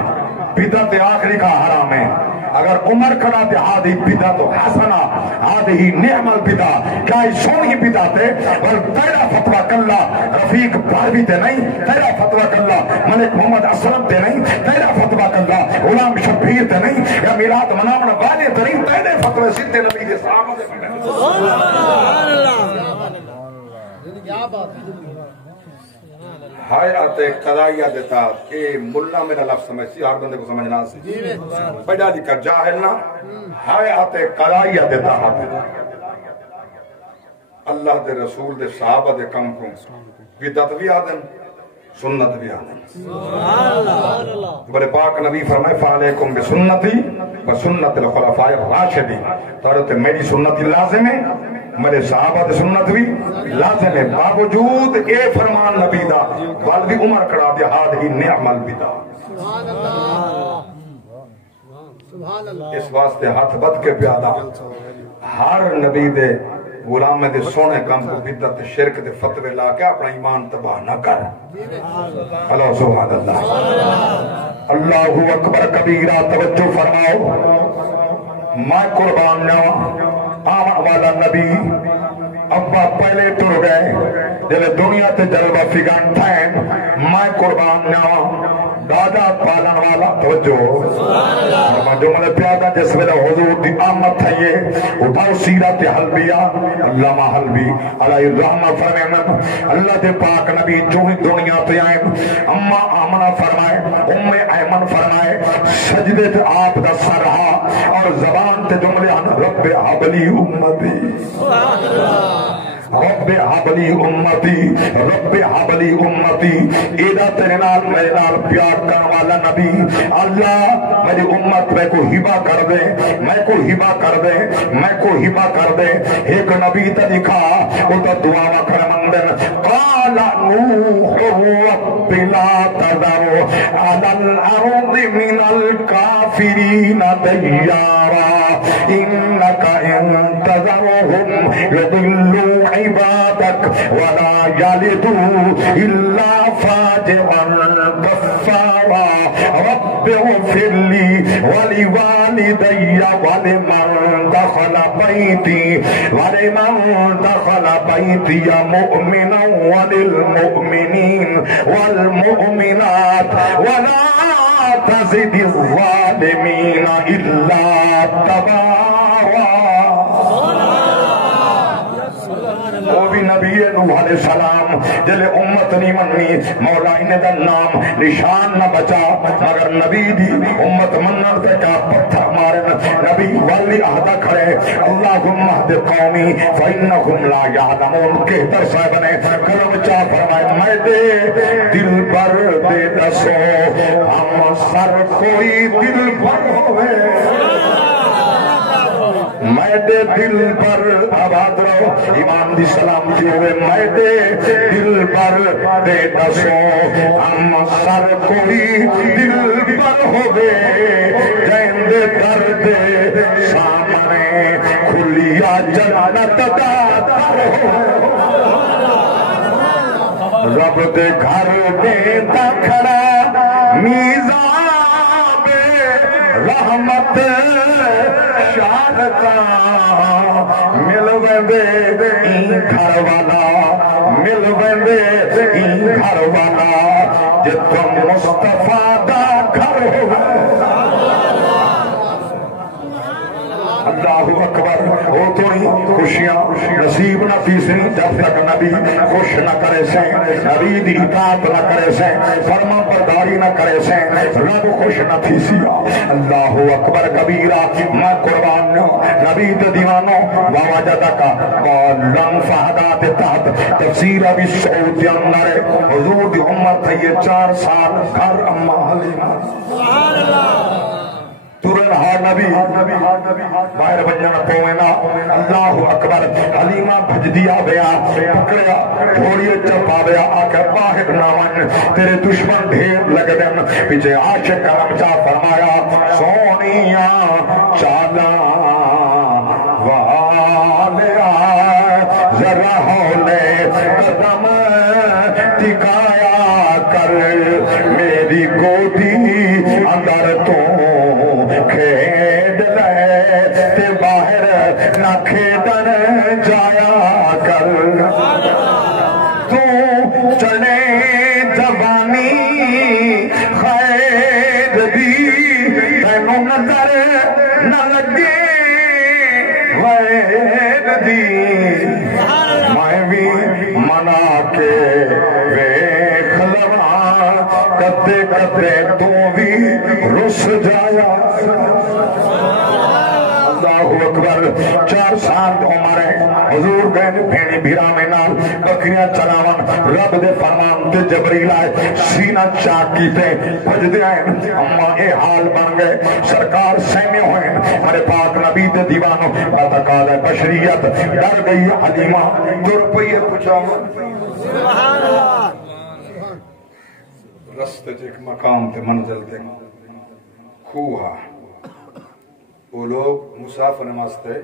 بدعت آنکھ دکھا حرام ہے اگر عمر کھڑا دے ہادی بدعت حسنہ ہادی نعم البدع کیا یہ سونی بدعت ہے اور تیرا فتوہ کلا رفیق بھاروی تے نہیں تیرا فتوہ کلا ملک محمد اسلم تے نہیں تیرا فتوہ کلا غلام شبیر تے نہیں یا میلاد مناون والے تے نہیں تیرے فتوے سیدھے نبی دے صحابہ دے سبحان اللہ کیا بات ہے حیات قضائیہ دیتا کہ ملہ میرا لفظ سمجھتی ہر بندے کو سمجھنا سی بڑا لکھا جاہل نہ حیات قضائیہ دیتا اللہ دے رسول دے صحابہ دے کم کو بدعت بھی آدن سنت بھی آدن بڑے پاک نبی فرمائے فعلیکم بسنتی بسنت الخلفاء الراشدین تو میری سنتی لازم ہے میرے صحابہ دے سنت بھی لازم ہے باوجود اے فرمان نبی دا والدی عمر کڑا دے ہادی نعم البدع سبحان اللہ سبحان اللہ اس واسطے ہاتھ بد کے پیادا ہر نبی دے غلام دے سونے کام کو بدعت شرک دے فتوے لا کے اپنا ایمان تباہ نہ کر اللہ سبحان اللہ اللہ اکبر کبیرہ توجہ فرماؤ میں قربان جاواں آمن والا نبی ابا پہلے تر گئے جلے دنیا تے جلوہ فگان تھائیں میں قربان جاواں دادا پالن والا توجہ جو ملے پیادا جس ویلے حضور دی آمد تھائیے اٹھاؤ سیرت حلبیہ علامہ حلبی علیہ الرحمہ فرمائن اللہ دے پاک نبی جو ہی دنیا تے آئیں اما آمنہ فرمائے ایمن فرمائے سجدے تے آپ دا سر رہا اور زبان تے جملے رب حبلی امتی رب حبلی امتی رب حبلی امتی ایدہ تیرے نال میرے نال پیار کرنے والا نبی اللہ میری امت میں کو ہبا کر دے میں کو ہبا کر دے میں کو ہبا کر دے ایک نبی تا دکھا وہ تا دعا وکر مندن قال نوح رب لا تذر على الارض من الكافرين ديارا انك ان تذرهم يضلوا عبادك ولا يلدوا الا فاجرا كفارا رب اغفر لي ولوالدي ولمن دخل بيتي مؤمنا وللمؤمنين والمؤمنات ولا تزد الظالمين الا تبارا وہ بھی نبی نوح علیہ السلام جلے امت نہیں مننی مولا انہیں دا نام نشان نہ بچا مگر نبی دی امت منن تے کا پتھر مارن نبی اللہم اہد قومی فإنہم لا یعلمون کہتر صاحب نے کلم چاہ فرمائے میں دے دل پر دے دسو ہم سر کوئی دل پر ہوئے میں دے دل پر آباد رہو ایمان دی سلامتی ہوئے میں دے دل پر دے دسو ہم سر کوئی دل پر ہوئے جین دے درد سامنے کھلیا جنت دا در ہوئے رب دے گھر دے دا کھڑا میزان رحمت شارتا مل ویندے گھر والا مل ویندے گھر والا جتم مصطفیٰ دا گھر ہوئے اللہ اکبر ہو تو نہیں خوشیاں نصیب نہ تیسری جب تک نبی خوش نہ کرے سے نبی دی اطاعت نہ کرے سے فرما برداری نہ کرے سے رب خوش نہ تیسیا اللہ اکبر کبیرہ میں قربان نبی دیوانوں واجدہ کا لن فہدات تحت تفسیر ابی سعود دی اندر حضور دی عمر تھا یہ 4 سال گھر اما حلیمہ سبحان اللہ تورن ہار نبی باہر بجانا پوینا اللہ اکبر حلیمہ بھج دیا بیا پکڑیا تھوڑی چپا بیا آکے باہر نامان تیرے دشمن ڈھیر لگ دن پیچھے عاشق کرم چاہ فرمایا سونیا چالا والیا ذرا ہولے قدم ٹکایا کر میری گودی اندر تو کھیڈ لے تے باہر نہ کھیڈن جایا کر تو چلے جوانی خیر دی تینوں نظر نہ لگے غیر دی میں بھی منا کے ویکھ لواں کتے کتے تو بھی رس جایا اللہ اکبر 4 سال عمر ہے حضور گئے بھینی بھیرا میں نال بکریاں چلاون رب دے فرمان تے جبریل آئے سینہ چاکی تے بھج دے آئے اما اے حال بن گئے سرکار سہنے ہوئے ہمارے پاک نبی تے دیوانوں بتقال بشریت ڈر گئی حلیمہ در پئیے پچھاؤ سبحان اللہ رستے ایک مقام تے منزل تے خوہا وہ لوگ مسافر واسطے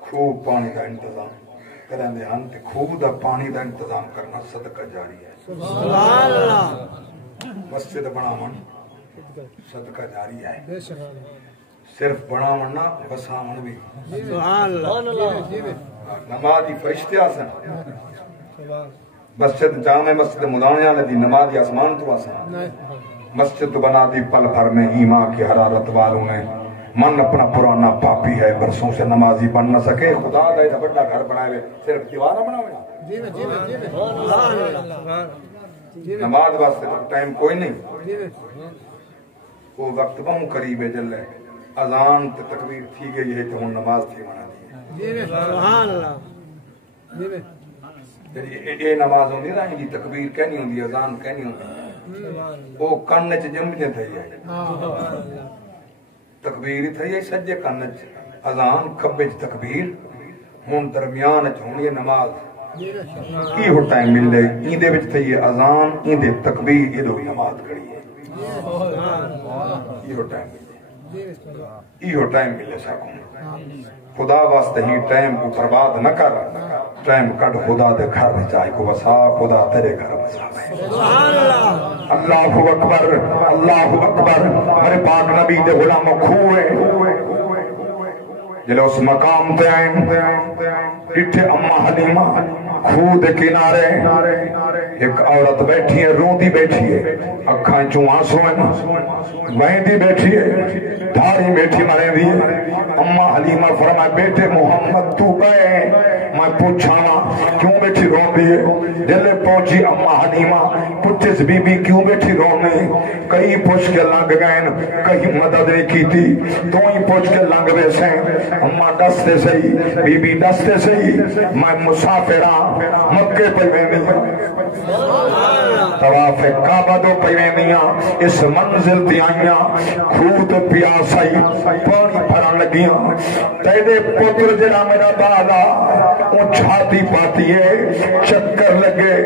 خوب پانی کا انتظام کریں دے ہن تے خوب دا پانی دا انتظام کرنا صدقہ جاری ہے سبحان اللہ مسجد بناون صدقہ جاری ہے صرف بناون نہ وساون بھی سبحان اللہ نمازی فرشتے آسن مسجد جامع مسجد مدانیہ نے دی نمازی آسمان تو آسن مسجد بنا دی پل بھر میں ایمان کی حرارت والوں نے من اپنا پرانا پاپی ہے برسوں سے نمازی بن نہ سکے خدا دے بڑا گھر بنائے صرف دیوارہ بناوے نماز واسطے ٹائم کوئی نہیں وہ وقت بہت قریب ہے جلے اذان تے تکبیر تھی گئی ہے تو نماز تھی بنا دی سبحان اللہ یہ نماز ہوندی نا یہ تکبیر کہنی ہوندی اذان کہنی ہوندی وہ کن وچ جمجے تھئی ہے تکبیر ہی تھئی ہے سجے کن وچ اذان کھبے وچ تکبیر ہن درمیان وچ ہونی ہے نماز کی ہو ٹائم مل لے ایندے وچ تھئی ہے اذان ایندے تکبیر یہ دو نماز کھڑی ہے یہ ہو ٹائم یہ ٹائم ملے سکوں خدا واسطے ہی ٹائم کو برباد نہ کر ٹائم کٹ خدا دے گھر میں جائے کو وسا خدا تیرے گھر میں جائے اللہ اکبر اللہ اکبر میرے پاک نبی دے غلاموں کھوئے جلے اس مقام تے آئیں اٹھے اما حلیمہ کھو دے کنارے ایک عورت بیٹھی ہے روندی بیٹھی ہے اکھاں چوں آنسو ہیں وہندی بیٹھی ہے دھاڑی بیٹھی مرے دی اماں حلیمہ فرمائے بیٹے محمد تو گئے میں پوچھاواں کیوں بیٹھی روندی ہے جلے پہنچی اماں حلیمہ پوچھس بی بی کیوں بیٹھی روندی کئی پوچھ کے لنگ گئے کہیں مدد نہیں کی تھی تو ہی پوچھ کے لنگ دے سے اماں دستے سہی بی بی دستے سہی میں مسافراں مکے پہ طواف کعبہ دو پیوینیاں اس منزل دی آئیاں خود پیاسائی پانی بھران لگیاں تیرے پتر جڑا میرا بالا اون چھاتی پاتی ہے چکر لگے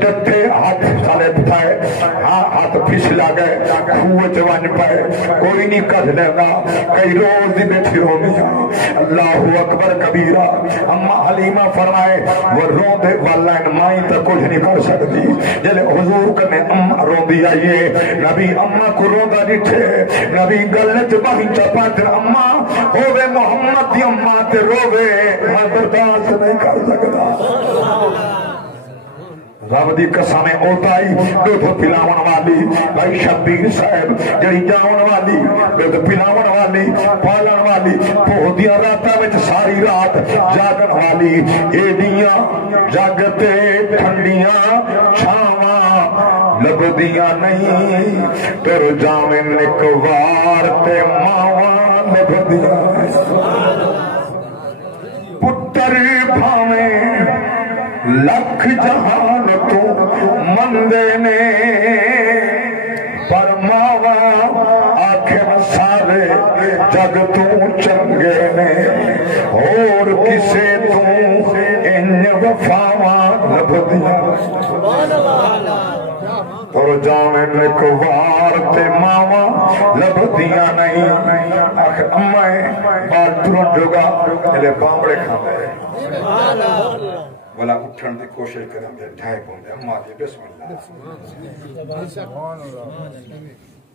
ڈٹے ہاتھ سالے بتھائے ہاتھ پھسلا گئے خوہ جوان پائے کوئی نہیں کر لے گا کئی روز دی بیٹھی رونیاں اللہ اکبر کبیرہ اماں حلیمہ فرمائے وہ روندے والا ان مائی تک کچھ نہیں کر سکتی جلے حضور کنے اماں روندی آئیے نبی اماں کو روندا ڈٹھے نبی گلت باہی چپاتر اماں ہووے محمد دی اماں تے رووے میں برداشت نہیں کر سکتا رب دی قسمیں اوتائی دودھ پلاون والی بھائی شبیر صاحب جڑی جاون والی دودھ پلاون والی پالن والی پہدیاں راتاں وچ ساری رات جاگن والی ایڈیاں جاگتے ٹھنڈیاں چھاواں لگدیاں نہیں تر جاویں نکوار تے ماواں لگدیاں پتر بھاویں لکھ جہان تو مندے نے پر ماوا آخر سارے جگ تو چنگے نے اور کسے تو ان وفاواں لبدیاں اور جاویں نکوار تے ماوا لبدیاں نہیں آخر امائے بات ترن جوگا ملے بامڑے کھاندے بلا اٹھن دی کوشش کریں دے ڈھائی پوندے اماں دی بسم اللہ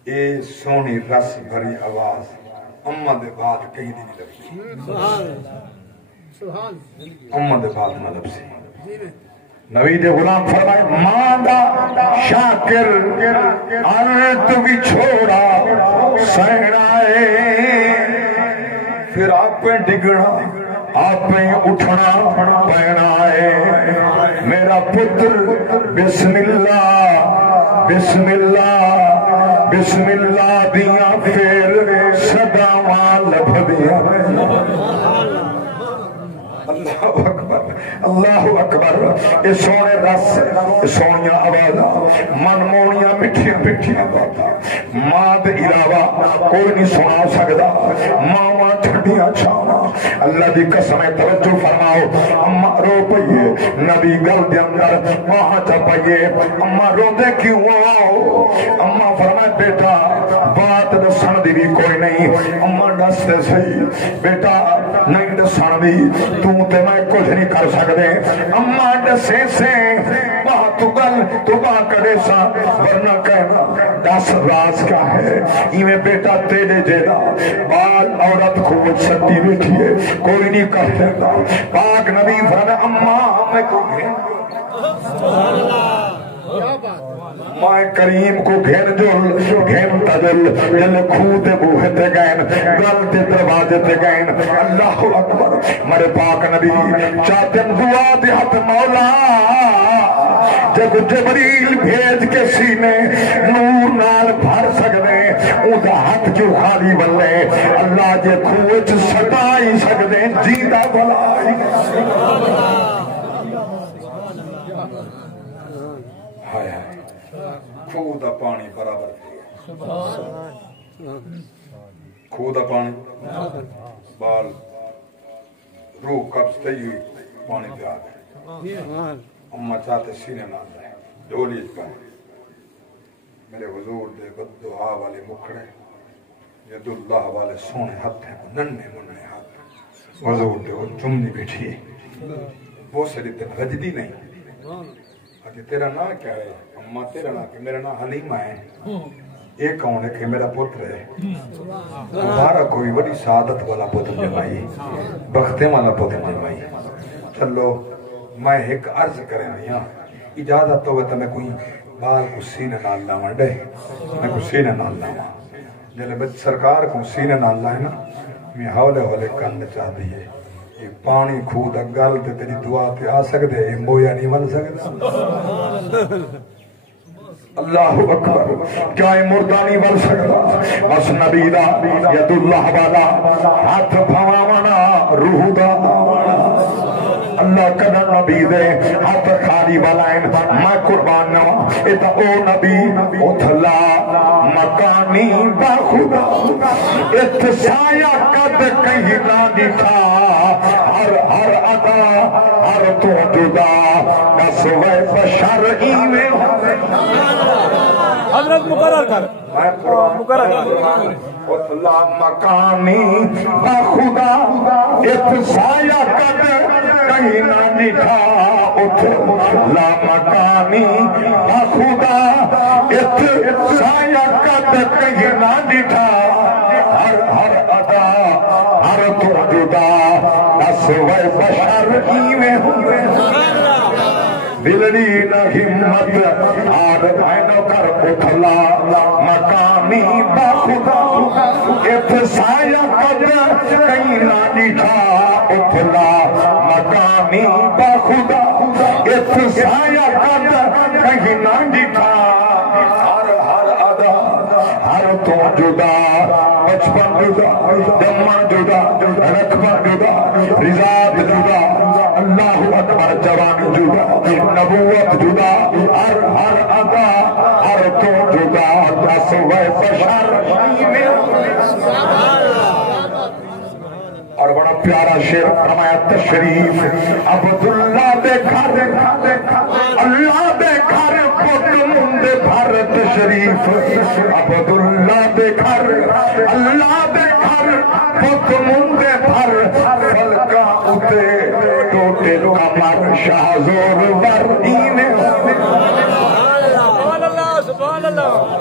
اے سونی رس بھری آواز اماں دے بعد کہیں دی نہیں لگی اماں دے بعد نہ لبسی نبی دے غلام فرمائے ماں دا شاکر ارت بھی چھوڑا سہنائے پھر آپ پہ ڈگنا آپ میں اٹھنا پینا ہے میرا پتر بسم اللہ بسم اللہ بسم اللہ دیاں پھر صداواں لبھدیاں اللہ اکبر اللہ اکبر اے سونے رس اے سونیاں آوازاں من مونیاں مٹھیاں مٹھیاں باتاں ماں دے علاوہ کوئی نہیں سنا سکدا ماواں ٹھنڈیاں چھاواں اللہ دی قسم توجہ فرماؤ اماں رو پئیے نبی گل دے اندر وہاں چا پئیے اماں روندے کیوں اماں فرمائے بیٹا بات دسن دی بھی کوئی نہیں اماں دستے صحیح بیٹا نہیں دسن دی تو تے میں کچھ نہیں کر سکتے اماں دسے سے بہت گل تو با کرے سا ورنہ کہنا دس راز کیا ہے ایویں بیٹا تیرے جیدا بال عورت خوب سٹی بیٹھی ہے کوئی نہیں کر دیتا پاک نبی فرمائے اماں میں کو ماں کریم کو گھن جل گھن تجل جل کھوتے بوہتے گئن گلتے دروازے تے گئن اللہ اکبر مرے پاک نبی چاہتے دعا دے ہاتھ مولا جب جبریل بھیج کے سینے نور نال بھر سکنے اون دا ہاتھ کیوں خالی بلے اللہ جے کھوچ سٹائی سکنے جیدہ بلائی ہائے ہائے خوہ دا پانی برابر خوہ دا پانی بال روح قبض تیوی پانی پہ آگئے اماں چاہتے سینے نہ آئے ڈولی پر میرے حضور دے بد دعا والے مکھڑے ید اللہ والے سونے ہاتھ ہیں ننے مننے ہاتھ حضور دے وہ جمنی بیٹھی وہ سے لیتے رجدی نہیں کہ تیرا نام کیا ہے اماں تیرا نام کہ میرا نام حلیمہ ہے ایک کون ہے کہ میرا پتر ہے ہمارا کوئی بڑی سعادت والا پتر جمائی بختے والا پتر جمائی چلو میں ایک عرض کریں دیا اجازت ہوئے تو میں کوئی بال کو سینے نال لاواں ڈے میں کو سینے نال لاواں جلے بچ سرکار کو سینے نال لائے نا میں ہولے ہولے کرنے چاہتی ہے یہ پانی کھود گل تے تیری دعا تے آ سکدے اے مویا نہیں بن سکدا اللہ اکبر کیا اے مردہ نہیں بن سکدا بس نبی دا ید اللہ والا ہاتھ پھواونا روح دا اللہ کنا نبی دے ہاتھ خالی والائن میں قربان نوا ایتا او نبی اتھلا مکانی با خدا اتسایا قد کہیں نہ دکھا ہر ادا ہر تو جدا نسوے بشر ایویں حضرت مقرر کر مقرر کر اتلا مکانی با خدا اتسایا قد کہیں نہ دکھا اتلا مکانی با خدا اتسایا قد کہیں نہ دکھا ہر ادا ہر تو جدا نسوے بشر ایویں ہوئے دلڑی نہ ہمت آر بھائنو کر اتلا مکانی با خدا اتسایا قد کہیں نہ دکھا اتلا مکانی با خدا اتسایا قد کہیں نہ دکھا ہر ادا ہر تو جدا بچپن جدا جمع جدا رقبہ جدا رضا جدا اللہ اکبر جوان جدا نبوت جدا ہر ادا ہر تو جدا نسوے بشر اور بڑا پیارا شعر فرمایا تشریف عبداللہ دے گھر اللہ دے گھر پت مندے بھارت شریف عبداللہ دے گھر اللہ دے گھر پت مندے بھر فلکا اتے ٹوٹے کمر شاہ زور ور اینے سبحان اللہ سبحان اللہ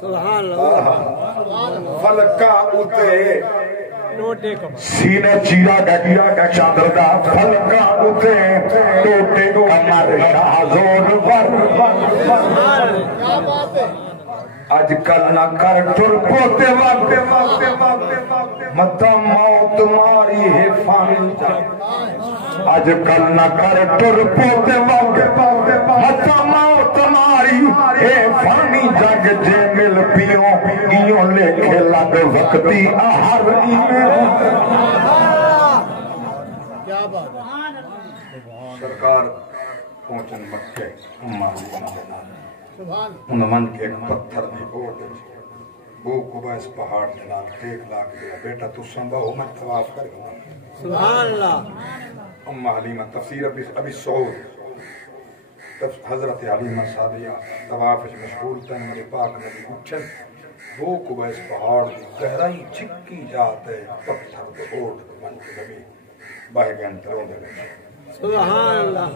سبحان اللہ فلکا اتے سینے چیرا گیا چادر دا پھلکا اتے ٹوٹے کمر شاہ زور ور اج کل نہ کر ٹر پوتے وقت متا موت ماری ہے فانی اج کل نہ کر ٹر پوتے وقت متا موت ماری ہے فانی جگ جے مل پیوں گیوں لے کے لگ وقتی آہر سرکار پہنچن مکے ان من کے ایک پتھر دی گوڑ دے بو کو با اس پہاڑ جنال دیکھ لاگ دیا بیٹا تو سنبھا ہو میں تواف کر گا سبحان اللہ ام حلیمہ تفسیر ابھی سعود حضرت حلیمہ صادیہ تواف مشغول تن میرے پاک نبی اٹھن بو کو با اس پہاڑ دی گہرائی چکی جاتے پتھر دے گوڑ دے من کے نبی باہ گن تروں دے لگے سبحان اللہ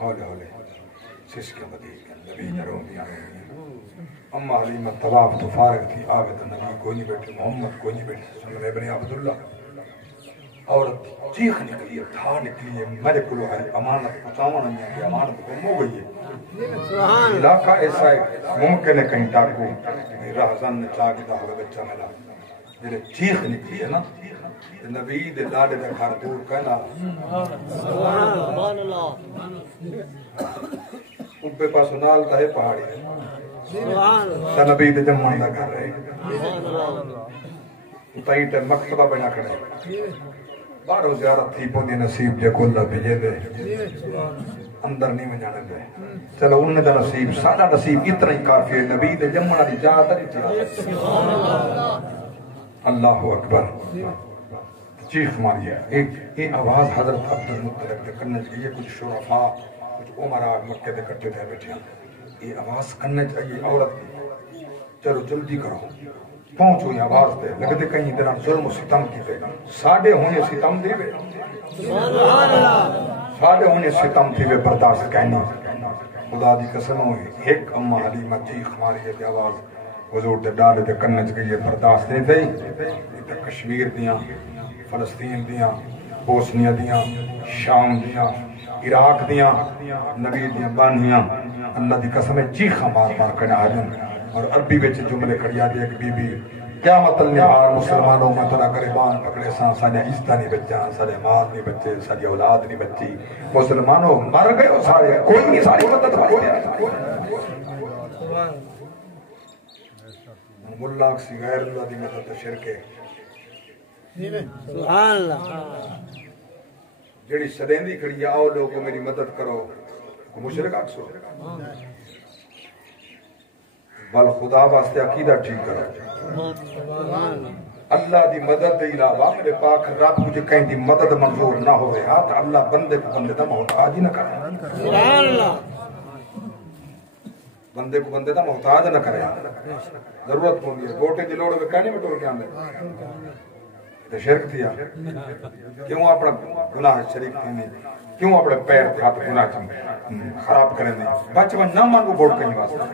ہولے ہولے سس کے بدیق نبی نروں دیا اما حلیمہ طواف تو فارغ تھی آگے تو نبی کوئی نہیں بیٹھے محمد کوئی نہیں بیٹھے سننے ابن عبداللہ عورت چیخ نکلی ہے تھا نکلی ہے میرے کلو ہے امانت پچاونا نہیں ہے امانت گم ہو گئی ہے علاقہ ایسا ہے ممکن ہے کہیں ٹاکو راہ زن نے چاہ گیا ہوگا بچہ ملا جلے چیخ نکلی ہے نا نبی دے لاڈے دے گھر دور کہنا سبحان اللہ ان پہ پاس نال تا ہے پہاڑی سبحان اللہ نبی دے جمعہ دا گھر رہے تائیں تے مکتبہ بنا کھڑے بارو زیارت تھی پوندی نصیب جے کو اللہ بھیجے دے اندر نہیں میں جانے دے چلو انہیں دا نصیب سارا نصیب اتنا ہی کافی ہے نبی دے جمعہ دی جاہت نہیں تھی اللہ اکبر چیخ ماریا ایک آواز حضرت عبد المطلب دے کرنے چاہیے کچھ شرفاء کچھ عمرہ مکے دے کٹے تھے بیٹھے ہیں یہ آواز کرنے چاہیے عورت چلو جلدی کرو پہنچو یہ آواز دے لگتے کہیں اتنا ظلم و ستم کی دے ساڑھے ہونے ستم دے وے ساڑھے ہونے ستم تھی وے برداشت کہنی خدا دی قسم ہوئی ایک اما حلیمہ چیخ ماری ہے آواز حضور دے ڈالے دے کرنے چاہیے برداشت نہیں تھی کشمیر دیاں فلسطین دیاں بوسنیا دیاں، شام دیاں، عراق دیاں نبی دیاں بانیاں اللہ دی قسم چیخا مار مار کے آجن اور عربی وچ جملے کھڑیا دے ایک بی بی قیامت النہار مسلمانوں میں ترا گریبان پکڑے سانے عزتہ نہیں بچاں، سارے مال نہیں بچے، ساری اولاد نہیں بچی، مسلمانوں مر گئے ہو سارے، کوئی نہیں ساری مدد بچے۔ ملاک سی غیر اللہ دی مدد شرک ہے، سبحان اللہ جڑی سدیندی کھڑی آؤ لوگوں میری مدد کرو، مشرک آکسو بل خدا واسطے عقیدہ ٹھیک کرو۔ اللہ دی مدد دے علاوہ میرے پاک رب مجھے کہیں دی مدد منظور نہ ہوئے ہاتھ اللہ بندے کو بندے دا محتاج ہی نہ کرے، سبحان اللہ بندے کو بندے دا محتاج نہ کرے۔ ضرورت ہوندی ہے گوٹے دی لوڑ میں کہنے میں ٹور کے آندے تو شرک تھیا، کیوں اپنا گناہ شریک تھی، کیوں اپنے پیر ہاتھ گناہ خراب کریں دیں، بچپن نہ مانگو بوٹ کہیں واسطے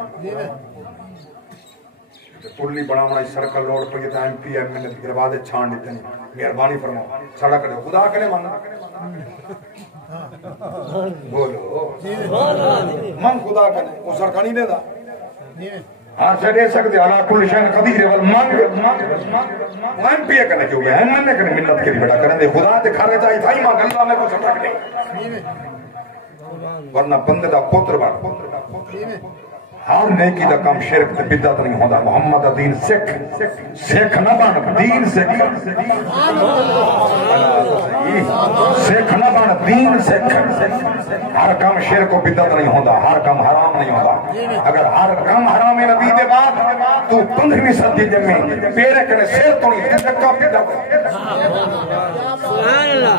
پلی بناونا سڑکل روڈ پہ یہ ایم پی ایم ایل گربادے چھان دیتے ہیں، مہربانی فرماؤ سڑک کرے خدا کرے مانگا بولو من خدا کرے وہ سڑکا نہیں دے دا ہر سے دے سکتے علا کل شین قدیر والمانگ ایم پی اے کرنے کیوں گئے ایم ایل کرنے منت کے لیے بیٹا کرنے دے خدا تے کھارے جائی تھا ہی مانگ اللہ میں کو سڑک نہیں ورنہ بندے دا پتر بار ہر نیکی دا کام شرک تے بدعت نہیں ہوندا۔ محمد دا دین سکھ نہ بن دین سکھ نہ بن دین سکھ، ہر کام شرک و بدعت نہیں ہوندا، ہر کام حرام نہیں ہوندا۔ اگر ہر کام حرام ہے نبی دے بعد تو 15ویں صدی جمے پیرے کرے سیر تو نہیں دکا بدعت سبحان اللہ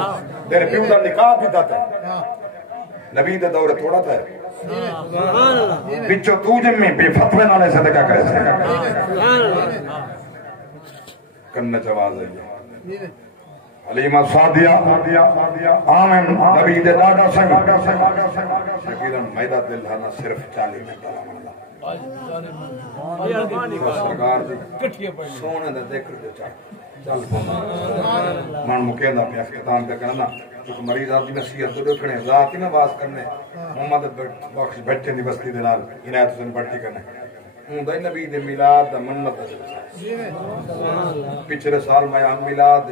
تیرے پیو دا نکاح بدعت ہے، نبی دے دور تھوڑا تھا سبحان اللہ بچو تو جمع بے فتوے نالے صدقہ کرے سے سبحان اللہ کرنا جواز ہے۔ حلیمہ سعدیہ آمین نبی دے دادا سنگ شکیرن میدہ دل ہانا صرف 40 منٹ سرکار دی سونے دے ذکر دے چل من مکیندہ پہ اختتام پہ کرنا کیونکہ مریض آپ دی نصیحت تو دیکھنے ذات ہی میں باز کرنے محمد بخش بچے دی بستی دلال عنایت حسین بڑھتی کرنے ہوں دائی نبی دے میلاد دا منت پچھلے سال میں ہم میلاد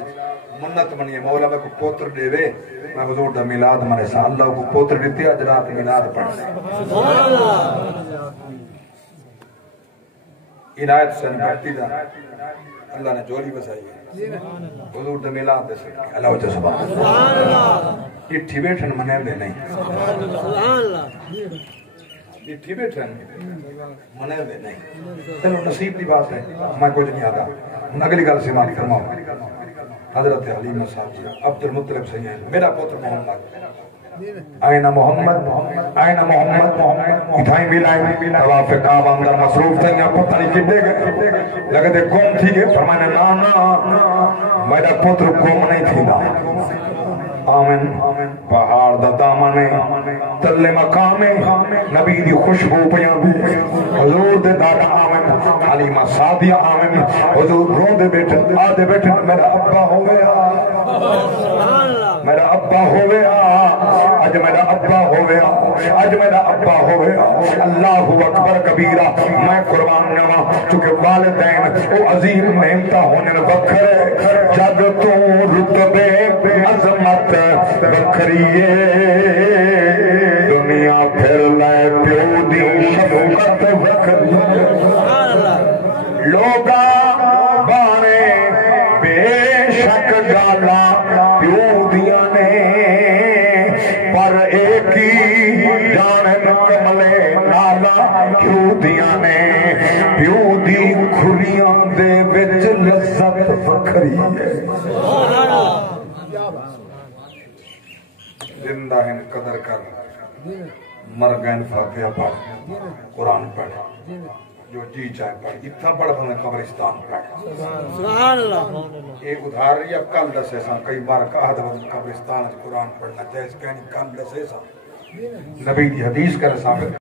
منت منی مولا میں کو پوتر دے وے میں حضور دا میلاد منے سا اللہ کو پوتر دیتی آج رات میلاد پڑھنے عنایت حسین بڑھتی دا اللہ نے جولی بسائی ہے حضور دے میلاد دے سکتے اللہ وجہ سبحان اللہ اٹھی بیٹھن منے دے نہیں سبحان اللہ اٹھی بیٹھن منے دے نہیں چلو نصیب دی بات ہے میں کچھ نہیں آتا اگلی گل سے مانی فرماؤ حضرت حلیمہ صاحب جی عبد المطلب سید میرا پوتر محمد آئین محمد اتھائی ملائی طواف کعبہ اندر مصروف تھے یا پتہ نہیں کٹے گئے لگتے قوم تھی گئے فرمانے نا میرا پتر قوم نہیں تھی دا آمین پہاڑ دا دامنے تلے مقامے نبی دی خوشبو پیاں بھی حضور دے دادا آمین حلیمہ سعدیہ آمین حضور رو دے بیٹھے آدھے بیٹھے میرا ابا ہو گیا میرا ابا ہو گیا اج میرا ابا ہو گیا اج میرا ابا ہو گیا اللہ اکبر کبیرہ میں قربان جاواں چونکہ والدین او عظیم نعمتہ ہونے بکھرے جگ تو رتبے عظمت بکھریے دنیا پھر لائے پیو دی شفقت بکھریے لوگا بانے بے شک گالا پیو دیا نے پر ایک ہی جانن کملے نالا کیوں دیا نے پیو دی کھریاں دے وچ لذت بکھری ہے زندہ ہیں قدر کر مر گئن فاتحہ پڑھ قرآن پڑھ جو جی چاہے پڑھ اتنا پڑھ ہمیں قبرستان پڑھ سبحان اللہ ایک ادھار رہی اب کل دسے سا کئی بار کہا دے قبرستان قرآن پڑھنا جائز کہنی کل دسے سا نبی دی حدیث کرے ثابت